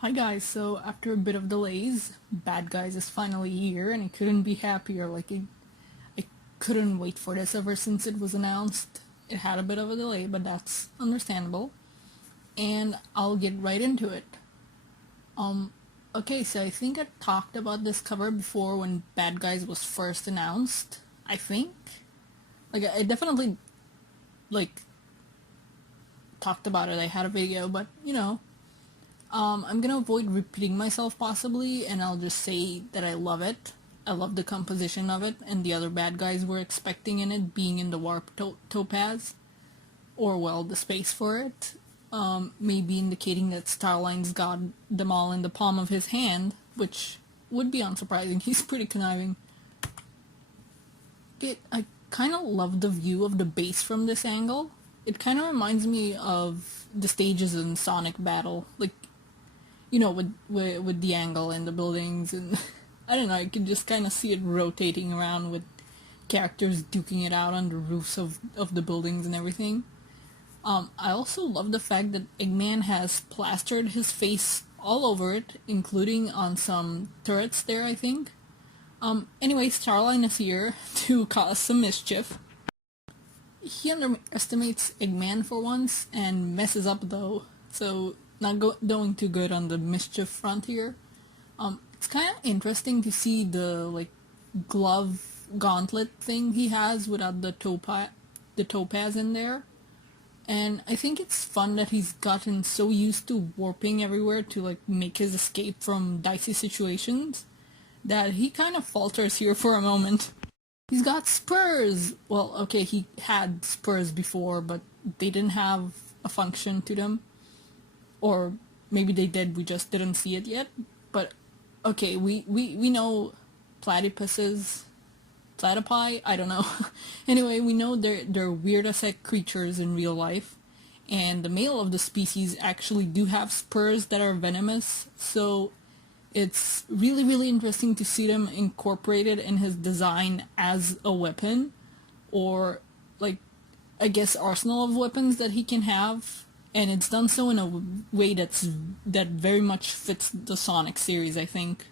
Hi guys, so after a bit of delays, Bad Guys is finally here and I couldn't be happier. I couldn't wait for this ever since it was announced. It had a bit of a delay, but that's understandable. And I'll get right into it. Um okay, so I think I talked about this cover before when Bad Guys was first announced. I think. I definitely like talked about it. I had a video, but I'm gonna avoid repeating myself possibly, and I'll just say that I love it. I love the composition of it, and the other bad guys we're expecting in it being in the warp topaz, or well, the space for it. Maybe indicating that Starline's got them all in the palm of his hand, which would be unsurprising. He's pretty conniving. I kind of love the view of the base from this angle. It kind of reminds me of the stages in Sonic Battle, like with the angle and the buildings, and I don't know, I could just kind of see it rotating around with characters duking it out on the roofs of the buildings and everything. I also love the fact that Eggman has plastered his face all over it, including on some turrets there, I think. Anyway, Starline is here to cause some mischief. He underestimates Eggman for once and messes up though, so not doing too good on the mischief front here. It's kind of interesting to see the glove gauntlet thing he has without the topaz in there. And I think it's fun that he's gotten so used to warping everywhere to make his escape from dicey situations that he kind of falters here for a moment. He's got spurs! Well, okay, he had spurs before, but they didn't have a function to them. Or maybe they did, we just didn't see it yet. But, okay, we know platypuses, platypi, I don't know. Anyway, we know they're weird as heck creatures in real life. And the male of the species actually do have spurs that are venomous, so it's really, really interesting to see them incorporated in his design as a weapon, or I guess arsenal of weapons that he can have, and it's done so in a way that very much fits the Sonic series, I think.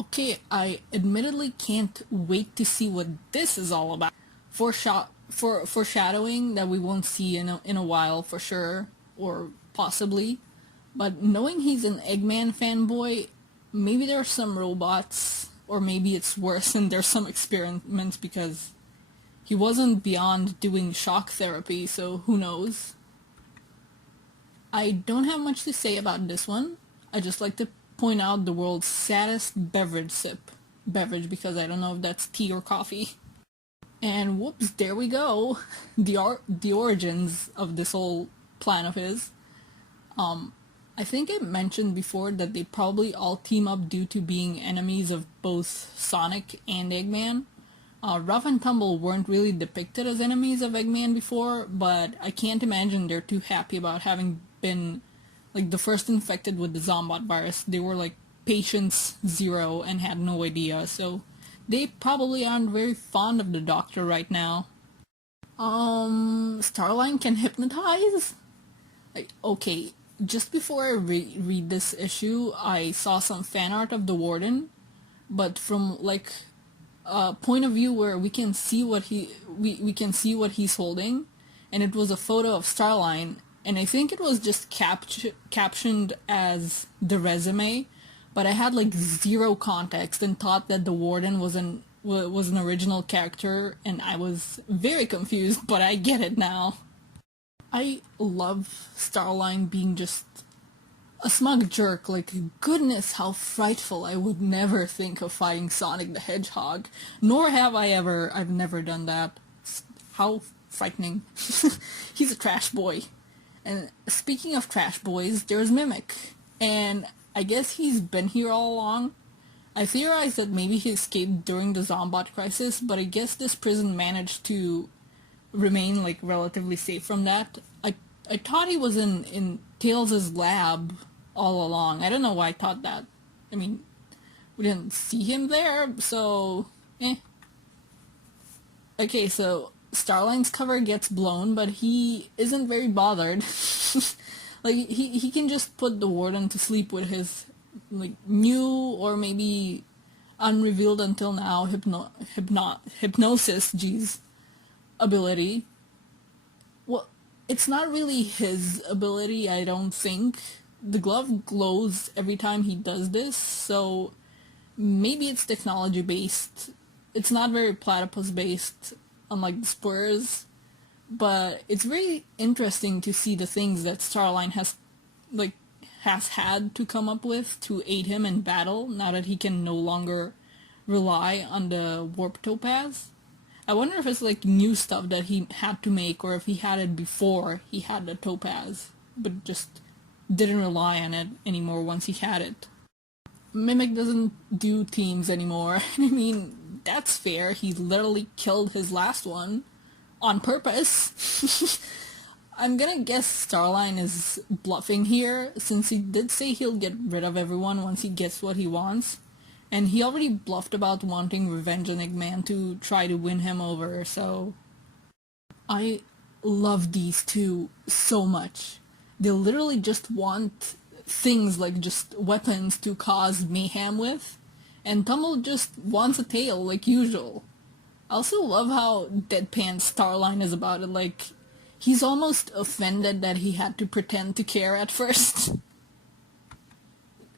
Okay, I admittedly can't wait to see what this is all about. Foreshadowing that we won't see in a while for sure, or possibly. But knowing he's an Eggman fanboy, maybe there are some robots, or maybe it's worse and there's some experiments because he wasn't beyond doing shock therapy, so who knows. I don't have much to say about this one. I just like to point out the world's saddest beverage because I don't know if that's tea or coffee. And whoops, there we go. The origins of this whole plan of his. I think I mentioned before that they probably all team up due to being enemies of both Sonic and Eggman. Rough and Tumble weren't really depicted as enemies of Eggman before, but I can't imagine they're too happy about having been the first infected with the Zombot virus. They were patients zero and had no idea, so they probably aren't very fond of the Doctor right now. Starline can hypnotize? Okay, just before I read this issue, I saw some fan art of the Warden, but from a point of view where we can see we can see what he's holding, and it was a photo of Starline, and I think it was just captioned as the resume, but I had zero context and thought that the Warden was an original character, and I was very confused, but I get it now. I love Starline being just a smug jerk. Goodness, how frightful. I would never think of fighting Sonic the Hedgehog. Nor have I ever. I've never done that. How frightening. He's a trash boy. And speaking of trash boys, there's Mimic. And I guess he's been here all along. I theorized that maybe he escaped during the Zombot crisis, but I guess this prison managed to remain relatively safe from that. I thought he was in Tails' lab all along. I don't know why I thought that. I mean, we didn't see him there, so Okay, so Starline's cover gets blown, but he isn't very bothered. Like he can just put the warden to sleep with his like new or maybe unrevealed until now hypnosis, geez, ability. Well, it's not really his ability, I don't think. The glove glows every time he does this, so maybe it's technology based. It's not very platypus based, unlike the spurs, but it's very interesting to see the things that Starline like has had to come up with to aid him in battle now that he can no longer rely on the warp topaz. I wonder if it's like new stuff that he had to make or if he had it before he had the topaz, but just didn't rely on it anymore once he had it. Mimic doesn't do teams anymore. I mean, that's fair. He literally killed his last one on purpose. I'm gonna guess Starline is bluffing here, since he did say he'll get rid of everyone once he gets what he wants. And he already bluffed about wanting Revenge on Eggman to try to win him over, so... I love these two so much. They literally just want things like just weapons to cause mayhem with, and Tumble just wants a tail like usual. I also love how deadpan Starline is about it, like, he's almost offended that he had to pretend to care at first.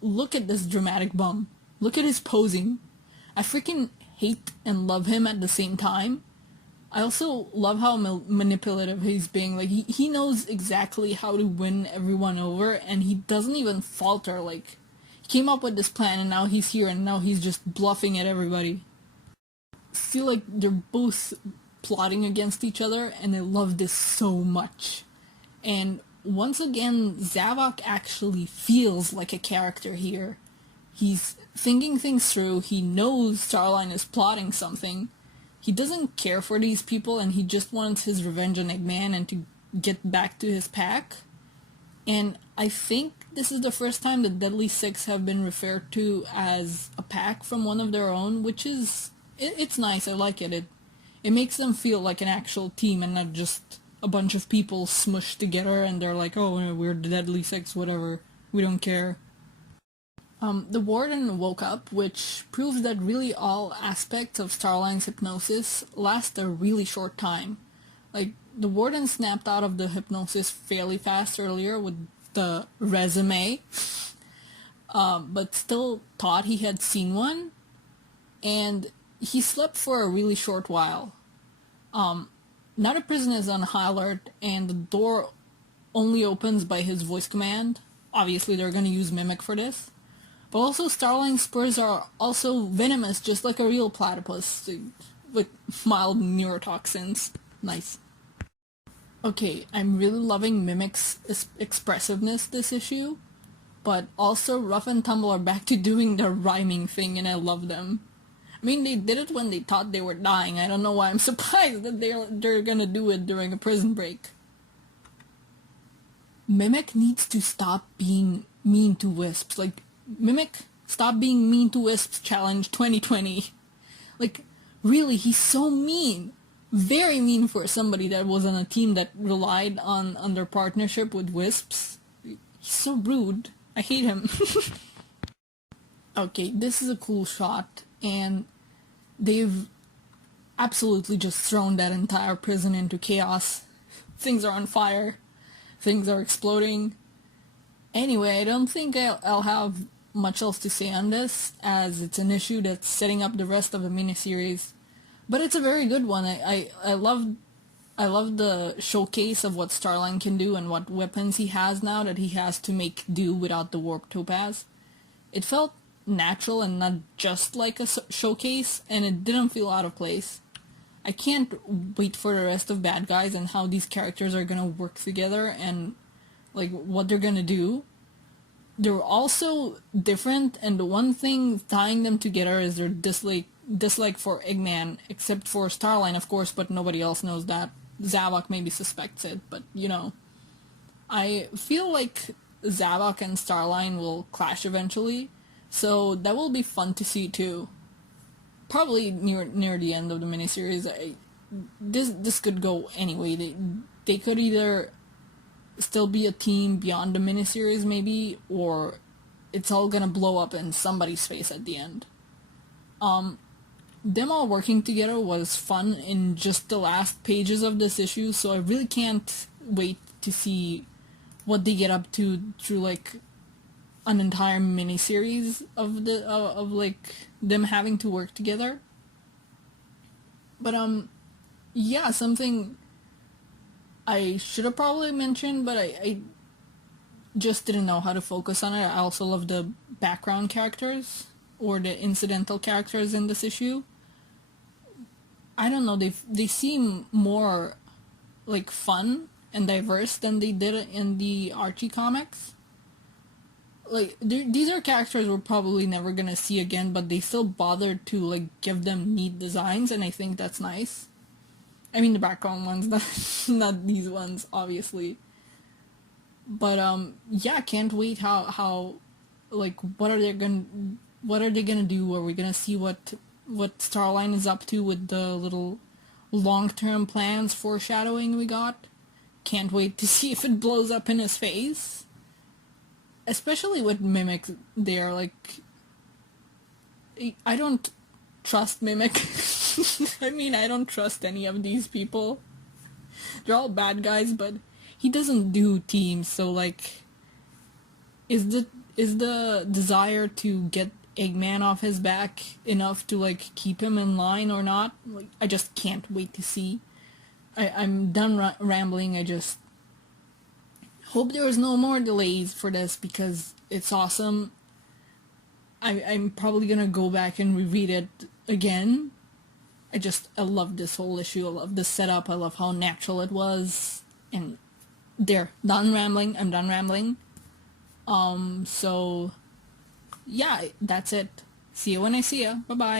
Look at this dramatic bum. Look at his posing. I freaking hate and love him at the same time. I also love how manipulative he's being. Like, he knows exactly how to win everyone over, and he doesn't even falter. Like, he came up with this plan, and now he's here, and now he's just bluffing at everybody. I feel like they're both plotting against each other, and I love this so much. And once again, Zavok actually feels like a character here. He's thinking things through, he knows Starline is plotting something. He doesn't care for these people, and he just wants his revenge on Eggman and to get back to his pack. And I think this is the first time the Deadly Six have been referred to as a pack from one of their own, which is... It's nice, I like it. It makes them feel like an actual team and not just a bunch of people smushed together and they're like, oh, we're the Deadly Six, whatever, we don't care. The Warden woke up, which proves that really all aspects of Starline's hypnosis last a really short time. Like, the Warden snapped out of the hypnosis fairly fast earlier with the resume, but still thought he had seen one, and he slept for a really short while. Now the prison is on high alert, and the door only opens by his voice command. Obviously they're gonna use Mimic for this. But also Starline's spurs are also venomous, just like a real platypus, with mild neurotoxins. Nice. Okay, I'm really loving Mimic's expressiveness this issue, but also Rough and Tumble are back to doing the rhyming thing, and I love them. I mean, they did it when they thought they were dying. I don't know why I'm surprised that they're gonna do it during a prison break. Mimic needs to stop being mean to Wisps. Like, Mimic, stop being mean to Wisps challenge 2020. Like, really, he's so mean. Very mean for somebody that was on a team that relied on their partnership with Wisps. He's so rude. I hate him. Okay, this is a cool shot, and they've absolutely just thrown that entire prison into chaos. Things are on fire. Things are exploding. Anyway, I don't think I'll have much else to say on this, as it's an issue that's setting up the rest of the miniseries. But it's a very good one. I love the showcase of what Starline can do and what weapons he has now that he has to make do without the Warp Topaz. It felt natural and not just like a showcase, and it didn't feel out of place. I can't wait for the rest of Bad Guys and how these characters are gonna work together and like what they're gonna do. They're also different, and the one thing tying them together is their dislike for Eggman, except for Starline, of course, but nobody else knows that. Zavok maybe suspects it, but you know. I feel like Zavok and Starline will clash eventually, so that will be fun to see too. Probably near the end of the miniseries. This could go anyway. They could either still be a team beyond the miniseries, maybe, or it's all gonna blow up in somebody's face at the end. Them all working together was fun in just the last pages of this issue, so I really can't wait to see what they get up to through like an entire miniseries of like them having to work together. But yeah, something I should have probably mentioned, but I just didn't know how to focus on it. I also love the background characters or the incidental characters in this issue. I don't know, they seem more like fun and diverse than they did in the Archie comics. Like these are characters we're probably never gonna see again, but they still bothered to like give them neat designs, and I think that's nice. I mean the background ones, not these ones, obviously. But yeah, can't wait how like what are they gonna do? Are we gonna see what Starline is up to with the little long-term plans foreshadowing we got? Can't wait to see if it blows up in his face. Especially with Mimic there, like I don't trust Mimic. I mean, I don't trust any of these people. They're all bad guys, but he doesn't do teams, so like is the desire to get Eggman off his back enough to like keep him in line or not? Like I just can't wait to see. I'm done rambling. I just hope there is no more delays for this because it's awesome. I'm probably gonna go back and reread it again. I love this whole issue. I love the setup. I love how natural it was. And there, done rambling. I'm done rambling. So yeah, that's it. See you when I see ya. Bye bye.